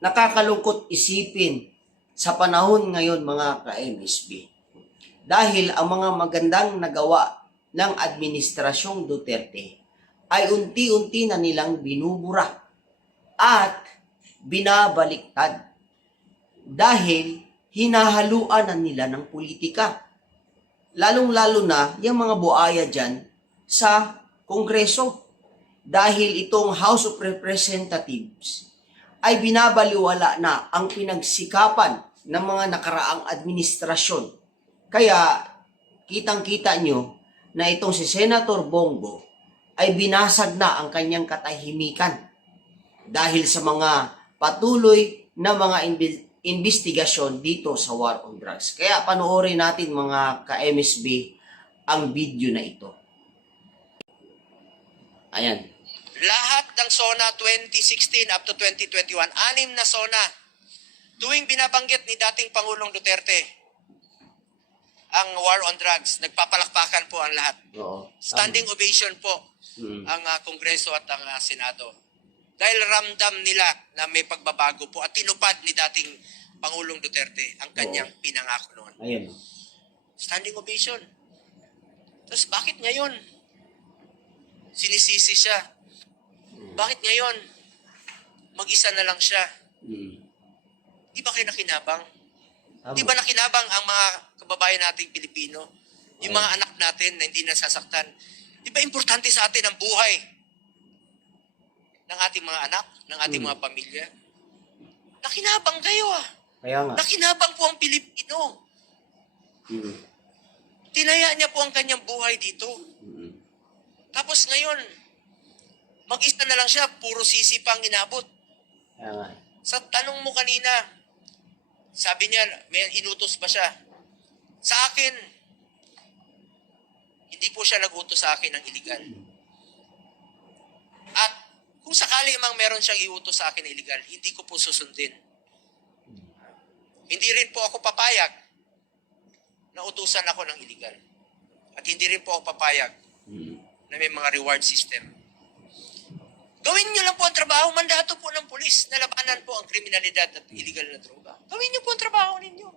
nakakalungkot isipin sa panahon ngayon mga ka-MSB. Dahil ang mga magandang nagawa ng Administrasyong Duterte ay unti-unti na nilang binubura at binabaliktad. Dahil hinahaluan na nila ng politika. Lalong-lalo na yung mga buaya dyan sa Kongreso. Dahil itong House of Representatives ay binabaliwala na ang pinagsikapan ng mga nakaraang administrasyon. Kaya kitang-kita nyo na itong si Senator Bongo ay binasag na ang kanyang katahimikan dahil sa mga patuloy na mga investigasyon dito sa war on drugs. Kaya panoorin natin mga ka-MSB ang video na ito. Ayan. Lahat ng SONA 2016 up to 2021, 6 na SONA. Tuwing binabanggit ni dating Pangulong Duterte ang war on drugs, nagpapalakpakan po ang lahat. Oo. Standing ovation po ang Kongreso at ang Senado. Dahil ramdam nila na may pagbabago po at tinupad ni dating Pangulong Duterte ang kanyang pinangako noon. Ayun. Standing ovation. Tapos bakit ngayon? Sinisisi siya. Bakit ngayon? Mag-isa na lang siya. Di ba kayo nakinabang? Di ba nakinabang ang mga kababayan nating Pilipino? Yung mga anak natin na hindi nasasaktan. Di ba importante sa atin ang buhay ng ating mga anak, ng ating mga pamilya? Nakinabang kayo Kaya nga. Nakinabang po ang Pilipino. Tinaya niya po ang kanyang buhay dito. Tapos ngayon, mag-isa na lang siya, puro sisi pang inabot. Kaya nga. Sa tanong mo kanina, sabi niya, may inutos ba siya? Sa akin, hindi po siya nag-utos sa akin ng iligal. At kung sakali mang meron siyang iutos sa akin ng iligal, hindi ko po susundin. Hindi rin po ako papayag na utusan ako ng iligal. At hindi rin po ako papayag na may mga reward system. Gawin niyo lang po ang trabaho, mandato po ng pulis na labanan po ang kriminalidad at illegal na droga. Gawin niyo po ang trabaho ninyo.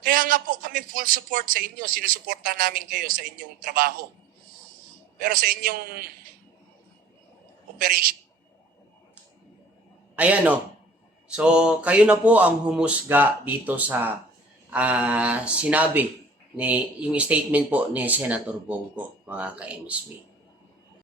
Kaya nga po kami full support sa inyo. Sinusuporta namin kayo sa inyong trabaho. Pero sa inyong operation. Ayan o. So, kayo na po ang humusga dito sa sinabi yung statement po ni Senator Bongo, mga ka-MSB.